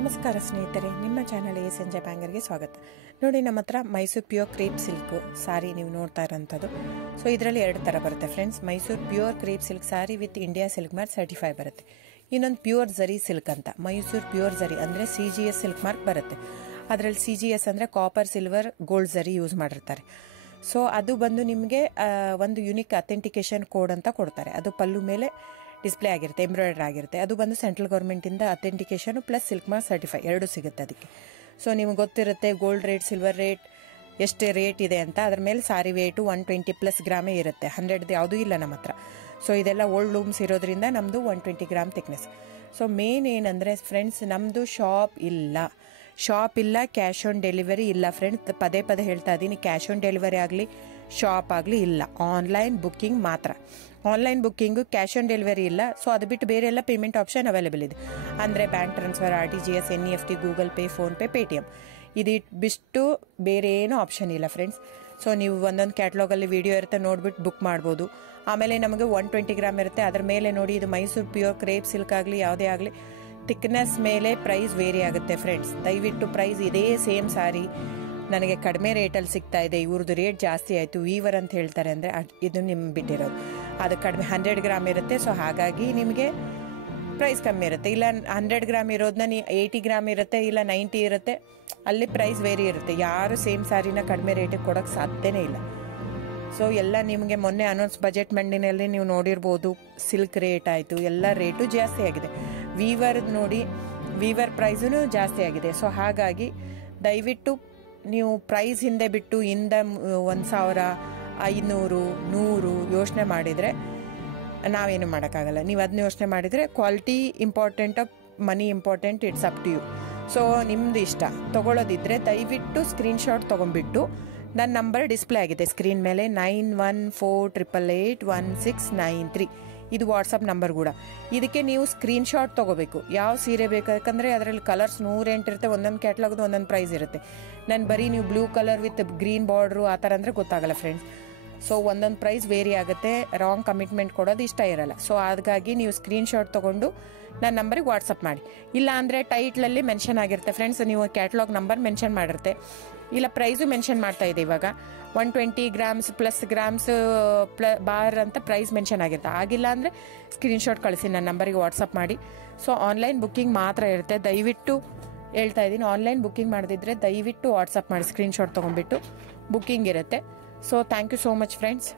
ನಮಸ್ಕಾರ ಸ್ನೇಹಿತರೆ, ನಿಮ್ಮ ಚಾನಲ್ ಸಂಜೆ ಬ್ಯಾಂಗರ್ಗೆ ಸ್ವಾಗತ. ನೋಡಿ, ನಮ್ಮ ಹತ್ರ ಮೈಸೂರು ಪ್ಯೂರ್ ಕ್ರೇಪ್ ಸಿಲ್ಕ್ ಸಾರಿ ನೀವು ನೋಡ್ತಾ ಇರೋಂಥದ್ದು. ಸೊ ಇದರಲ್ಲಿ ಎರಡು ಥರ ಬರುತ್ತೆ friends. Mysuru pure crepe silk sorry with India silk mark certify ಬರುತ್ತೆ. ಇನ್ನೊಂದು ಪ್ಯೂರ್ ಝರಿ ಸಿಲ್ಕ್ ಅಂತ, ಮೈಸೂರು ಪ್ಯೂರ್ ಝರಿ ಅಂದರೆ CGS ಸಿಲ್ಕ್ ಮಾರ್ಕ್ ಬರುತ್ತೆ. ಅದರಲ್ಲಿ CGS ಅಂದರೆ ಕಾಪರ್, ಸಿಲ್ವರ್, ಗೋಲ್ಡ್ ಝರಿ ಯೂಸ್ ಮಾಡಿರ್ತಾರೆ. ಸೊ ಅದು ಬಂದು ನಿಮಗೆ ಒಂದು ಯುನಿಕ್ ಅಥೆಂಟಿಕೇಶನ್ ಕೋಡ್ ಅಂತ ಕೊಡ್ತಾರೆ. ಅದು ಪಲ್ಲು ಮೇಲೆ ಡಿಸ್ಪ್ಲೇ ಆಗಿರುತ್ತೆ, ಎಂಬ್ರಾಯ್ಡ್ರಿ ಆಗಿರುತ್ತೆ. ಅದು ಬಂದು ಸೆಂಟ್ರಲ್ ಗೌರ್ಮೆಂಟಿಂದ authentication plus silk mark certify ಎರಡು ಸಿಗುತ್ತೆ ಅದಕ್ಕೆ. ಸೊ ನಿಮಗೆ ಗೊತ್ತಿರುತ್ತೆ ಗೋಲ್ಡ್ ರೇಟ್, ಸಿಲ್ವರ್ ರೇಟ್ ಎಷ್ಟು ರೇಟ್ ಇದೆ ಅಂತ. ಅದ್ರ ಮೇಲೆ ಸಾರಿ ವೇಟು 120+ ಗ್ರಾಮೇ ಇರುತ್ತೆ, 100 ಯಾವುದೂ ಇಲ್ಲ ನಮ್ಮ ಹತ್ರ. ಸೊ ಇದೆಲ್ಲ ಓಲ್ಡ್ ಲೂಮ್ಸ್ ಇರೋದ್ರಿಂದ ನಮ್ಮದು 120 ಗ್ರಾಮ್ ಥಿಕ್ನೆಸ್. ಸೊ ಮೇನ್ ಏನಂದರೆ ಫ್ರೆಂಡ್ಸ್, ನಮ್ಮದು ಶಾಪ್ ಇಲ್ಲ, ಕ್ಯಾಶ್ ಆನ್ ಡೆಲಿವರಿ ಇಲ್ಲ ಫ್ರೆಂಡ್ಸ್. ಪದೇ ಪದೇ ಹೇಳ್ತಾ ಇದ್ದೀನಿ, ಕ್ಯಾಶ್ ಆನ್ ಡೆಲಿವರಿ ಆಗಲಿ ಶಾಪ್ ಆಗಲಿ ಇಲ್ಲ, ಆನ್ಲೈನ್ ಬುಕ್ಕಿಂಗ್ ಮಾತ್ರ. Online booking, cash on delivery ಇಲ್ಲ. ಸೊ ಅದು ಬಿಟ್ಟು ಬೇರೆ ಎಲ್ಲ ಪೇಮೆಂಟ್ ಆಪ್ಷನ್ ಅವೈಲೇಬಲ್ ಇದೆ. ಅಂದರೆ bank transfer, RTGS, NEFT, Google pay, PhonePe, Paytm ಇದು ಬಿಟ್ಟು ಬೇರೆ ಏನೂ ಆಪ್ಷನ್ ಇಲ್ಲ ಫ್ರೆಂಡ್ಸ್. ಸೊ ನೀವು ಒಂದೊಂದು ಕ್ಯಾಟ್ಲಾಗಲ್ಲಿ ವಿಡಿಯೋ ಇರುತ್ತೆ, ನೋಡ್ಬಿಟ್ಟು ಬುಕ್ ಮಾಡ್ಬೋದು. ಆಮೇಲೆ ನಮಗೆ 120 ಗ್ರಾಮ್ ಇರುತ್ತೆ. ಅದ್ರ ಮೇಲೆ ನೋಡಿ, ಇದು ಮೈಸೂರು ಪ್ಯೂರ್ ಕ್ರೇಪ್ ಸಿಲ್ಕ್ ಆಗಲಿ ಯಾವುದೇ ಆಗಲಿ ಥಿಕ್ನೆಸ್ ಮೇಲೆ ಪ್ರೈಸ್ ವೇರಿ ಆಗುತ್ತೆ ಫ್ರೆಂಡ್ಸ್. ದಯವಿಟ್ಟು ಪ್ರೈಸ್ ಇದೇ ಸೇಮ್ ಸಾರಿ ನನಗೆ ಕಡಿಮೆ ರೇಟಲ್ಲಿ ಸಿಗ್ತಾ ಇದೆ, ಇವ್ರದ್ದು ರೇಟ್ ಜಾಸ್ತಿ ಆಯಿತು ವೀವರ್ ಅಂತ ಹೇಳ್ತಾರೆ ಅಂದರೆ ಇದು ನಿಮ್ಗೆ ಬಿಟ್ಟಿರೋದು. ಅದು ಕಡಿಮೆ 100 ಗ್ರಾಮ್ ಇರುತ್ತೆ. ಸೊ ಹಾಗಾಗಿ ನಿಮಗೆ ಪ್ರೈಸ್ ಕಮ್ಮಿ ಇರುತ್ತೆ. ಇಲ್ಲ 100 ಗ್ರಾಮ್ ಇರೋದನ್ನ 80 ಗ್ರಾಮ್ ಇರುತ್ತೆ, ಇಲ್ಲ 90 ಇರುತ್ತೆ, ಅಲ್ಲಿ ಪ್ರೈಸ್ ವೇರಿ ಇರುತ್ತೆ. ಯಾರು ಸೇಮ್ ಸಾರಿನ ಕಡಿಮೆ ರೇಟಿಗೆ ಕೊಡೋಕ್ಕೆ ಸಾಧ್ಯನೇ ಇಲ್ಲ. ಸೊ ಎಲ್ಲ ನಿಮಗೆ ಮೊನ್ನೆ ಅನೌನ್ಸ್ ಬಜೆಟ್ ಮಂಡಿನಲ್ಲಿ ನೀವು ನೋಡಿರ್ಬೋದು, ಸಿಲ್ಕ್ ರೇಟ್ ಆಯಿತು, ಎಲ್ಲ ರೇಟು ಜಾಸ್ತಿ ಆಗಿದೆ. ವೀವರ್ ನೋಡಿ, ವೀವರ್ ಪ್ರೈಸೂ ಜಾಸ್ತಿ ಆಗಿದೆ. ಸೊ ಹಾಗಾಗಿ ದಯವಿಟ್ಟು ನೀವು ಪ್ರೈಸ್ ಹಿಂದೆ ಬಿಟ್ಟು 1,000, 500, 100 ಯೋಚನೆ ಮಾಡಿದರೆ ನಾವೇನು ಮಾಡೋಕ್ಕಾಗಲ್ಲ. ನೀವು ಅದನ್ನ ಯೋಚನೆ ಮಾಡಿದರೆ quality important, money important, it's up to you. So ನಿಮ್ಮದು ಇಷ್ಟ. ತೊಗೊಳ್ಳೋದಿದ್ದರೆ ದಯವಿಟ್ಟು ಸ್ಕ್ರೀನ್ಶಾಟ್ ತೊಗೊಂಡ್ಬಿಟ್ಟು, ನನ್ನ ನಂಬರ್ ಡಿಸ್ಪ್ಲೇ ಆಗಿದೆ ಸ್ಕ್ರೀನ್ ಮೇಲೆ, 9148881693. ಇದು ವಾಟ್ಸಪ್ ನಂಬರ್ ಕೂಡ. ಇದಕ್ಕೆ ನೀವು ಸ್ಕ್ರೀನ್ಶಾಟ್ ತೊಗೋಬೇಕು. ಯಾವ ಸೀರೆ ಬೇಕು, ಯಾಕಂದರೆ ಅದರಲ್ಲಿ ಕಲರ್ಸ್ 108 ಇರುತ್ತೆ, ಒಂದೊಂದು ಕ್ಯಾಟ್ಲಾಗ್ದು ಒಂದೊಂದು ಪ್ರೈಸ್ ಇರುತ್ತೆ. ನಾನು ಬರೀ ನೀವು blue colour with green border ಆ ಥರ ಅಂದರೆ ಗೊತ್ತಾಗಲ್ಲ ಫ್ರೆಂಡ್ಸ್. ಸೊ ಒಂದೊಂದು ಪ್ರೈಸ್ ವೇರಿ ಆಗುತ್ತೆ, ರಾಂಗ್ ಕಮಿಟ್ಮೆಂಟ್ ಕೊಡೋದು ಇಷ್ಟ ಇರಲ್ಲ. ಸೊ ಹಾಗಾಗಿ ನೀವು ಸ್ಕ್ರೀನ್ಶಾಟ್ ತೊಗೊಂಡು ನನ್ನ ನಂಬರಿಗೆ ವಾಟ್ಸಪ್ ಮಾಡಿ. ಇಲ್ಲ ಅಂದರೆ ಟೈಟ್ಲಲ್ಲಿ ಮೆನ್ಷನ್ ಆಗಿರುತ್ತೆ ಫ್ರೆಂಡ್ಸ್, ನೀವು ಕ್ಯಾಟ್ಲಾಗ್ ನಂಬರ್ ಮೆನ್ಷನ್ ಮಾಡಿರುತ್ತೆ, ಇಲ್ಲ ಪ್ರೈಸು ಮೆನ್ಷನ್ ಮಾಡ್ತಾ ಇದೆ. ಇವಾಗ 120 ಗ್ರಾಮ್ಸ್ ಪ್ಲಸ್ ಗ್ರಾಮ್ಸ್ ಬಾರ್ ಅಂತ ಪ್ರೈಸ್ ಮೆನ್ಷನ್ ಆಗಿರುತ್ತೆ. ಆಗಿಲ್ಲ ಅಂದರೆ ಸ್ಕ್ರೀನ್ಶಾಟ್ ಕಳಿಸಿ, ನನ್ನ ನಂಬರಿಗೆ ವಾಟ್ಸಪ್ ಮಾಡಿ. ಸೊ ಆನ್ಲೈನ್ ಬುಕ್ಕಿಂಗ್ ಮಾತ್ರ ಇರುತ್ತೆ. ದಯವಿಟ್ಟು ಹೇಳ್ತಾ ಇದ್ದೀನಿ, ಆನ್ಲೈನ್ ಬುಕ್ಕಿಂಗ್ ಮಾಡದಿದ್ದರೆ ದಯವಿಟ್ಟು ವಾಟ್ಸಪ್ ಮಾಡಿ, ಸ್ಕ್ರೀನ್ಶಾಟ್ ತೊಗೊಂಡ್ಬಿಟ್ಟು ಬುಕ್ಕಿಂಗ್ ಇರುತ್ತೆ. So thank you so much friends.